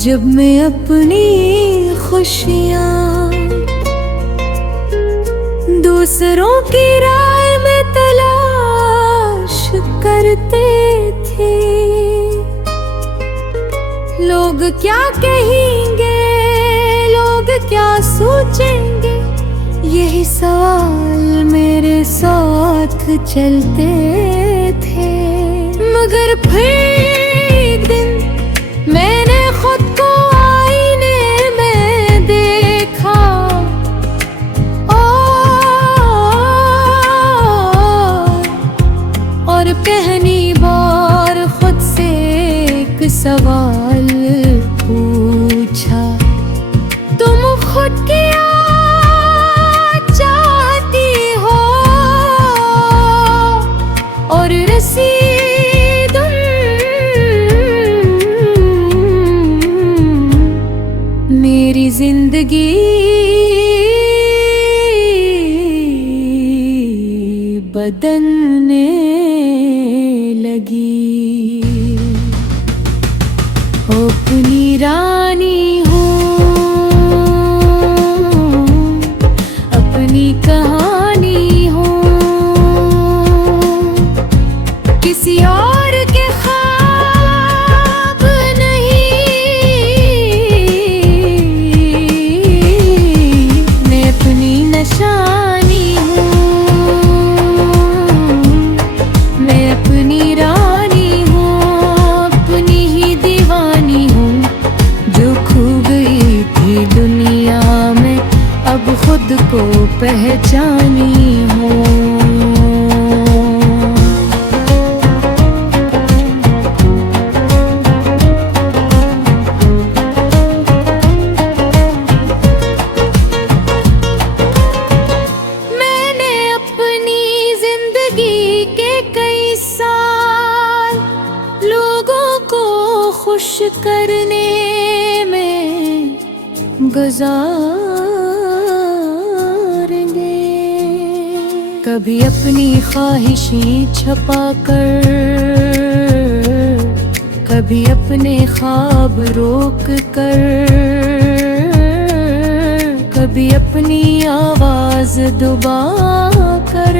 जब मैं अपनी खुशियाँ दूसरों की राय में तलाश करते थे। लोग क्या कहेंगे, लोग क्या सोचेंगे, यही सवाल मेरे साथ चलते थे। मगर फिर एक दिन मैंने खुद को आईने में देखा और पहली बार खुद से एक सवाल पूछा, तुम खुद क्या चाहती हो? और रसीद मेरी जिंदगी बदलने लगी। अपनी रानी हूँ, अपनी कहानी हूँ, किसी और के ख्वाब नहीं। मैं अपनी निशानी हूँ, मैं अपनी रानी हूँ, अपनी ही दीवानी हूँ। जो खो गई थी दुनिया में अब खुद को पहचानी हूँ। खुश करने में गुजारेंगे। कभी अपनी ख्वाहिशें छुपा कर, कभी अपने ख्वाब रोक कर, कभी अपनी आवाज दबा कर।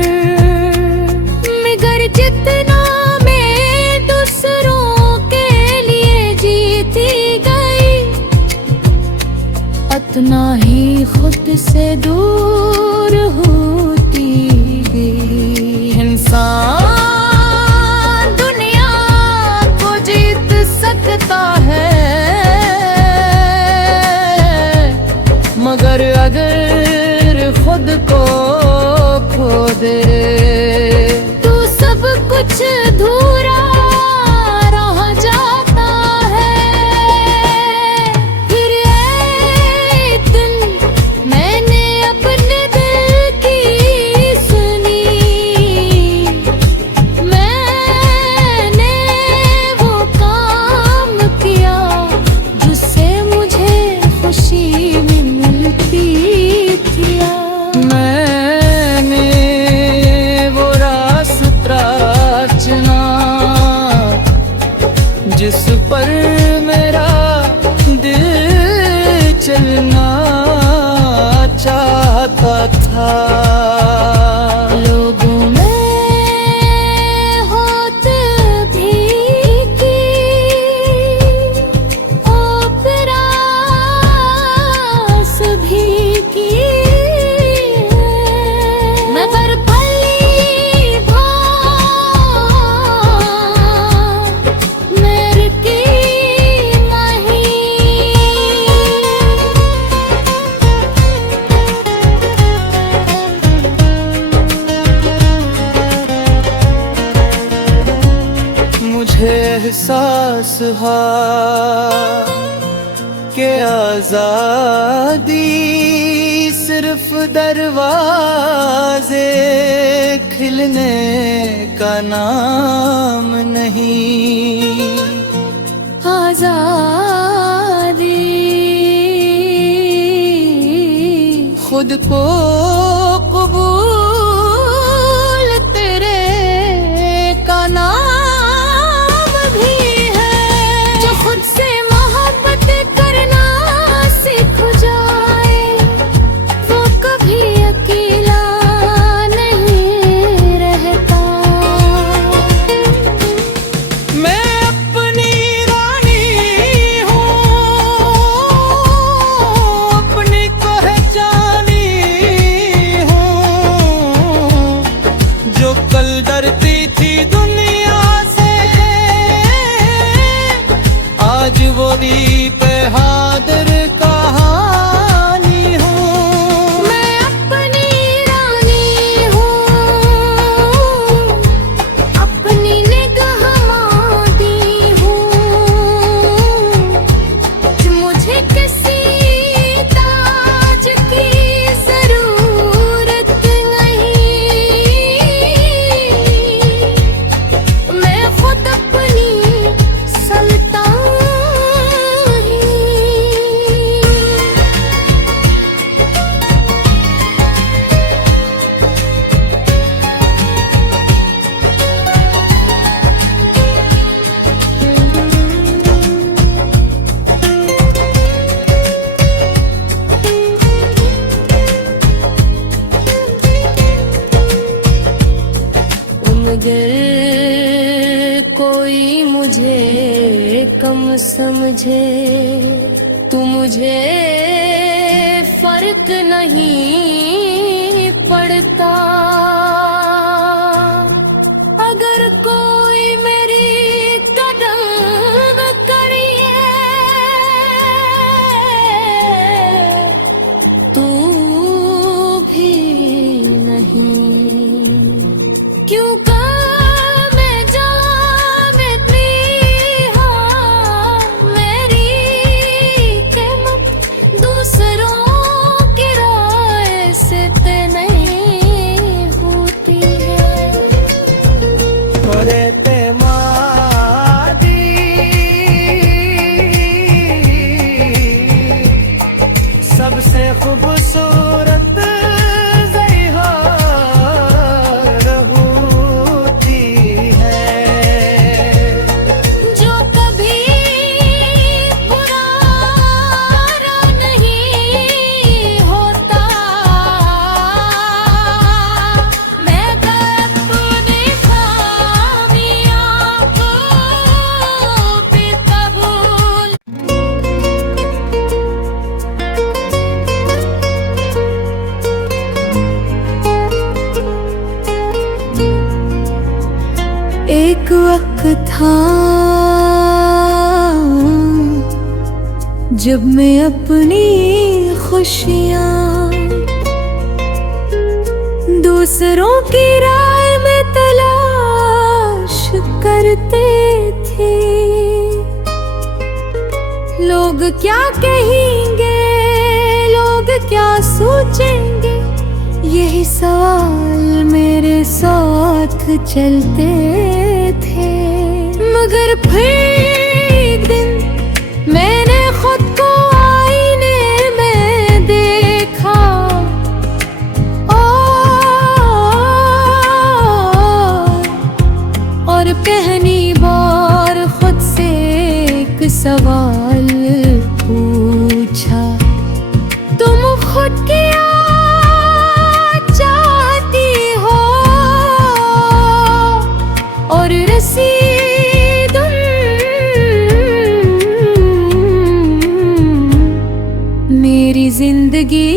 मगर जितना मैं दूसरों उतना ही खुद से दूर होती गई। इंसान दुनिया को जीत सकता है, मगर अगर खुद को खो दे तो सब कुछ अधूरा जिस पर मेरा दिल चलना चाहता था। लोगों में होत भी की प्रयास भी की, मगर एहसास हुआ कि आजादी सिर्फ दरवाजे खिलने का नाम नहीं। आजादी खुद को कबूल तेरे का नाम भी है। जो खुद से मोहब्बत आज वो दीप हादर कहानी हूँ। मैं अपनी रानी हूँ, अपनी निगाह मांगी हूँ। मुझे किसी ताज की जरूरत नहीं, मैं खुद अपनी सुल्तान ही। मगर कोई मुझे कम समझे तो मुझे फर्क नहीं पड़ता। अगर कोई मेरी कदर करिए तू भी नहीं, क्यों मैं जानती हूँ मेरी कीमत दूसरों की राय से तय नहीं होती है। करे मादी सबसे खूबसूरत जो कभी बुरा नहीं होता, मैं अपनी खामियां को भी कबूल। एक वक्त था जब मैं अपनी खुशियाँ दूसरों की राय में तलाश करते थे। लोग क्या कहेंगे, लोग क्या सोचेंगे, यही सवाल मेरे साथ चलते थे। मगर फिर एक दिन मैंने खुद को आईने में देखा और पहली बार खुद से एक सवाल पूछा, तुम खुद क्या चाहती हो? और रसीद मेरी जिंदगी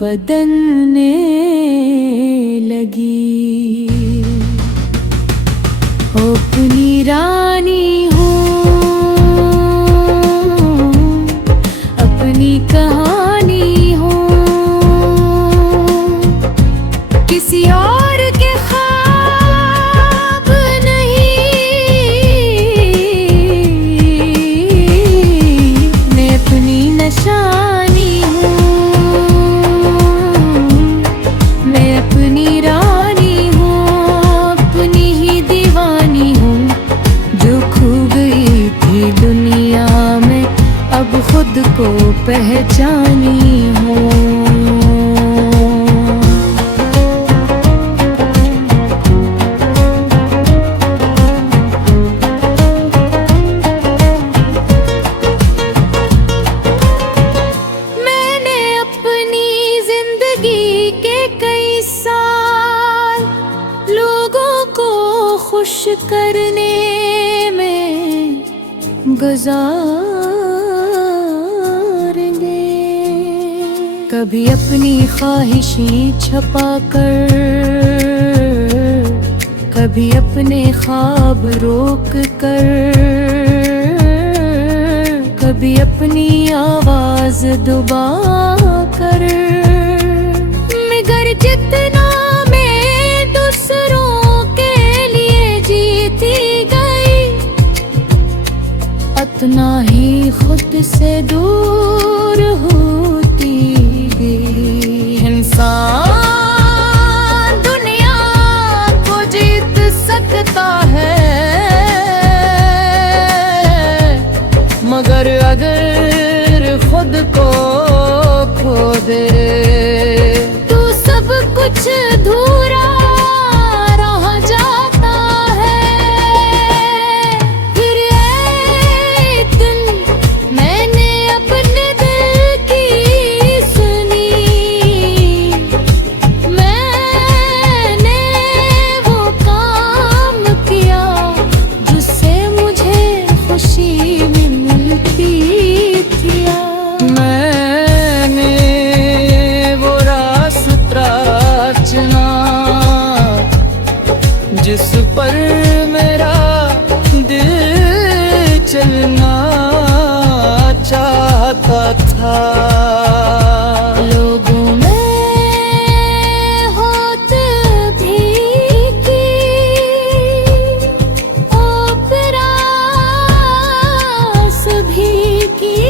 बदलने लगी। अपनी रानी हूँ, अपनी कहानी हूँ, किसी और के ख्वाब नहीं। मैं अपनी निशानी हूँ, मैं अपनी रानी हूँ, अपनी ही दीवानी हूँ। जो खो गई थी दुनिया में अब खुद को पहचानी हूँ। खुश करने में गुजारेंगे। कभी अपनी ख्वाहिशें छपा कर, कभी अपने ख्वाब रोक कर, कभी अपनी आवाज दबा कर, मगर जितना मैं दूसरों के लिए जीती गई, उतना ही खुद से दूर होती गई। इंसान दुनिया को जीत सकता है, मगर अगर खुद को खो दे तो सब कुछ अधूरा रह जाता है। फिर एक दिन मैंने अपने दिल की सुनी, मैंने वो काम किया जिससे मुझे खुशी मिलती थी। मैंने वो रास्ता चुना जिस पर मेरा दिल चलना चाहता था। लोगों में होत भी की प्रयास भी की,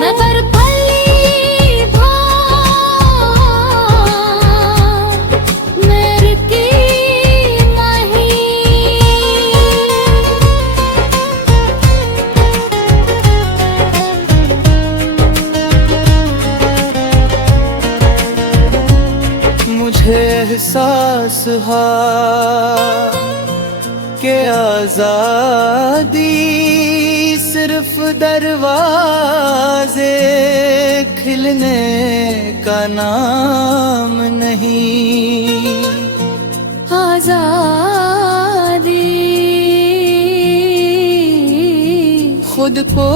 मगर पली भार मेरे की नहीं। मुझे एहसास हुआ कि आजादी सिर्फ दरवाजे खिलने का नाम नहीं। आजादी खुद को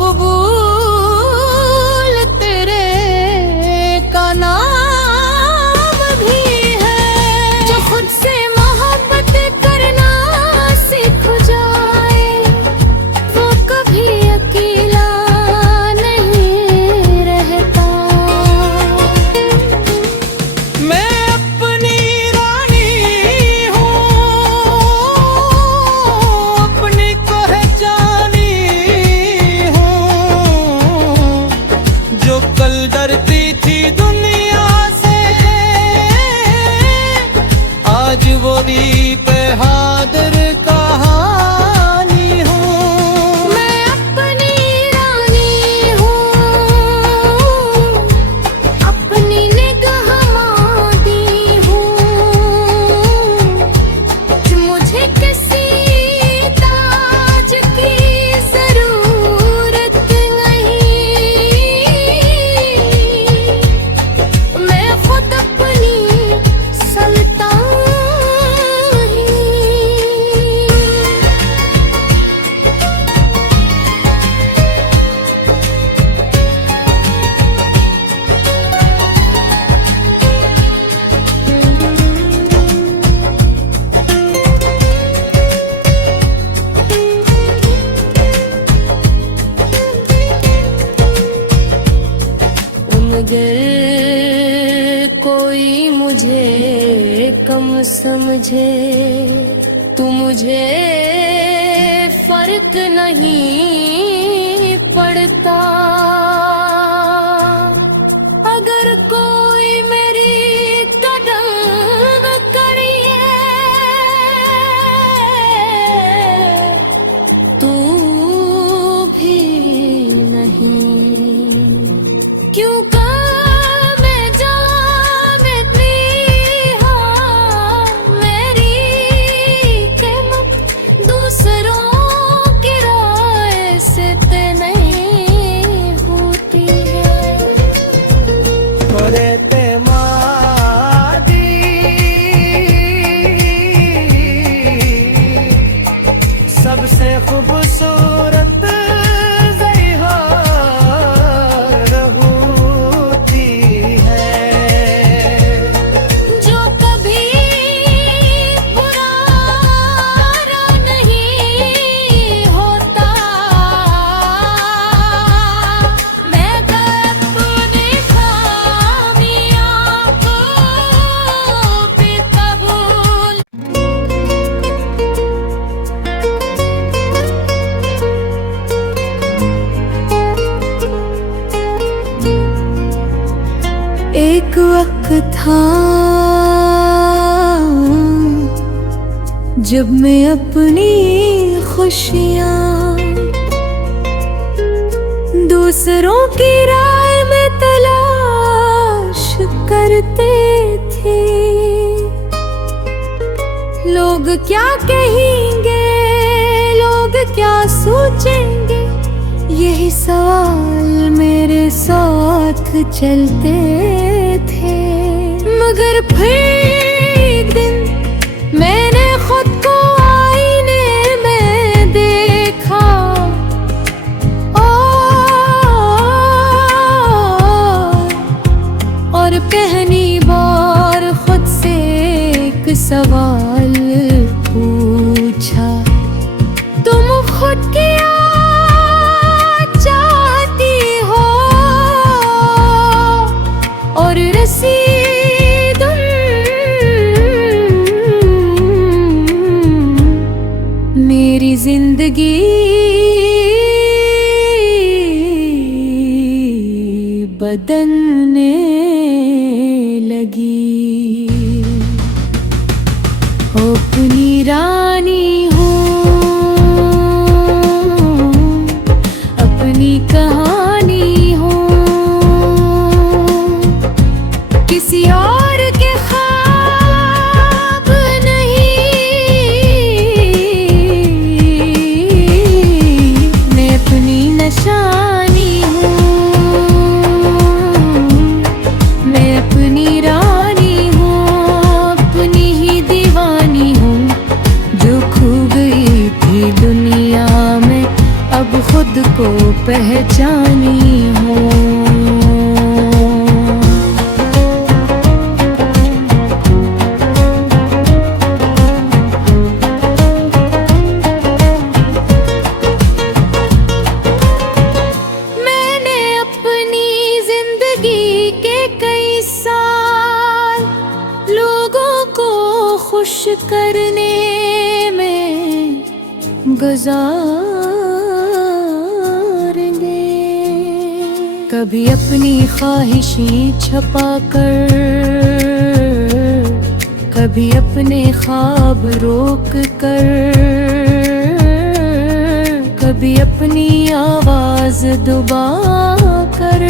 कबूल तेरे का नाम भी है। जो खुद से मोहब्बत करना सीख जाए, वो कभी अकेला नहीं रहता। मैं अपनी रानी हूँ, अपनी पहचानी हूँ। जो कल डरती थी दुनिया से, आज वो भी बहादुर कहानी हूँ। मैं अपनी रानी हूँ, अपनी निगाह मांगी हूँ। मुझे किसी ताज की जरूरत नहीं, मैं खुद अपनी सुल्तान ही। मगर कोई मुझे कम समझे तो मुझे फर्क नहीं पड़ता। अगर कोई मेरी कदर करिए तू भी नहीं, क्यों मैं जानती हूँ मेरी कीमत दूसरों की राय से ते नहीं होती। जब मैं अपनी खुशियाँ दूसरों की राय में तलाश करते थे। लोग क्या कहेंगे, लोग क्या सोचेंगे, यही सवाल मेरे साथ चलते थे। मगर फिर एक दिन मैंने खुद को आईने में देखा और पहली बार खुद से एक सवाल पूछा, तुम खुद क्या चाहती हो? और रसीद मेरी जिंदगी बदलने लगी। अपनी रानी हूँ, अपनी कहानी हूँ, किसी और के ख्वाब नहीं। मैं अपनी निशानी हूँ, मैं अपनी रानी हूँ, अपनी ही दीवानी हूँ। जो खो गई थी दुनिया में अब खुद को पहचानी हूँ। खुश करने में गुजारेंगे। कभी अपनी ख्वाहिशें छुपा कर, कभी अपने ख्वाब रोक कर, कभी अपनी आवाज दबा कर।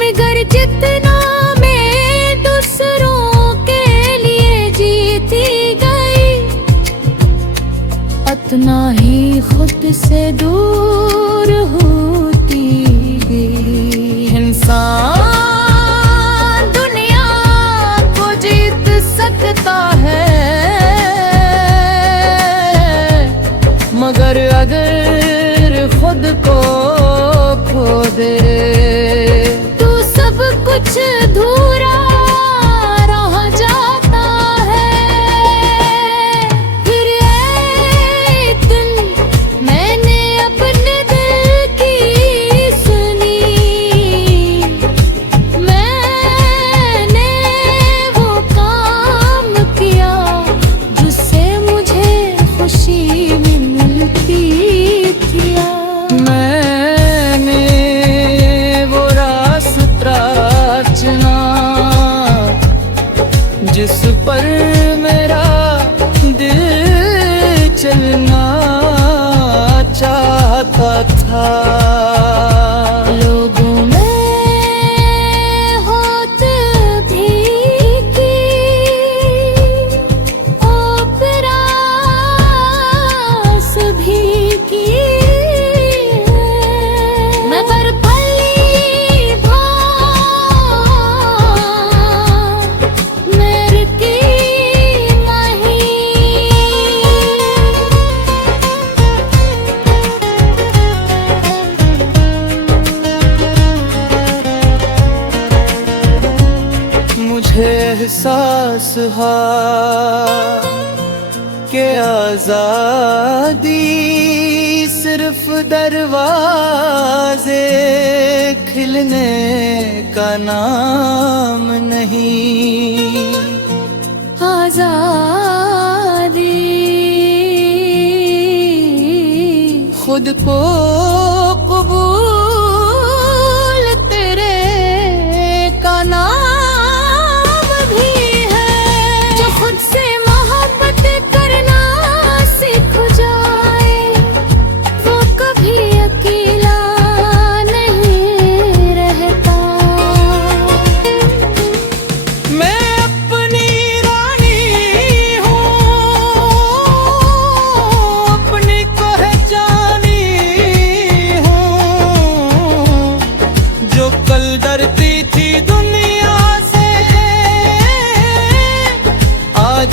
मगर जितना मैं दूसरों उतना ही खुद से दूर होती गई। इंसान दुनिया को जीत सकता है, मगर अगर खुद को खो दे तो सब कुछ अधूरा जिस पर मेरा दिल चलना चाहता था। लोगों में होत भी की प्रयास भी की, मगर एहसास हा के आजादी सिर्फ दरवाजे खिलने का नाम नहीं। आजादी खुद को कबूल तेरे का नाम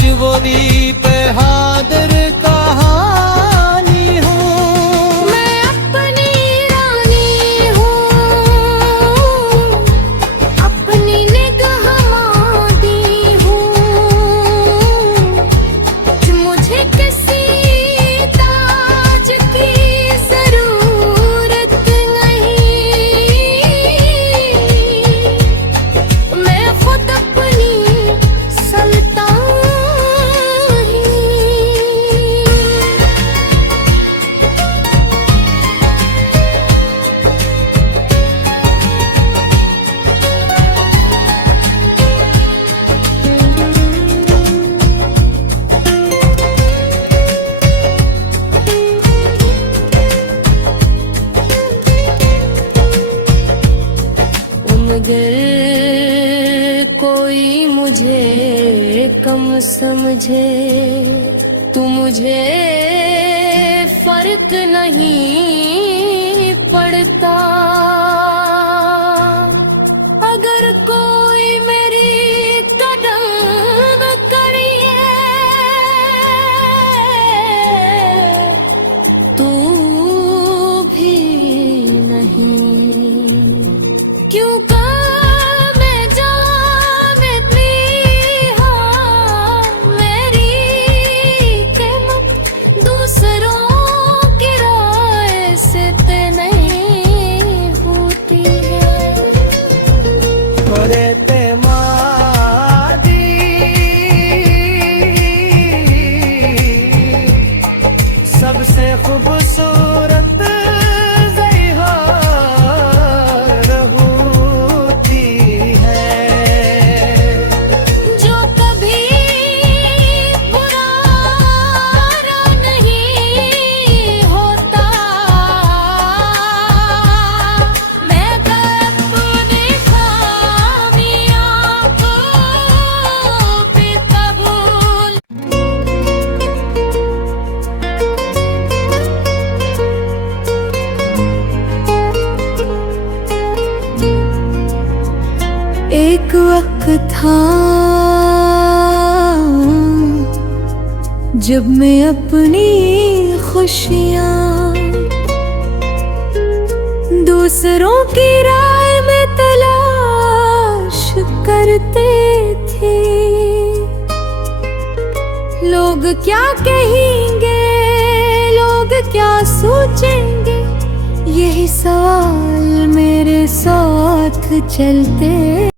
आज वो दीप हादर कहानी हूँ। मैं अपनी रानी हूँ, अपनी निगाह मांगी हूँ। मुझे किसी ताज की जरूरत नहीं, मैं खुद अपनी सुल्तान ही। मगर कोई मुझे कम समझे तो मुझे फर्क नहीं पड़ता। अगर कोई मेरी कदर करिए तो भी नहीं, क्यों मैं जानती हूँ मेरी कीमत दूसरों की राय से तय नहीं होती है। करे ते मादी सबसे खूबसूरत एक वक्त था जब मैं अपनी खुशियाँ दूसरों की राय में तलाश करते थे। लोग क्या कहेंगे, लोग क्या सोचेंगे, यही सवाल मेरे साथ चलते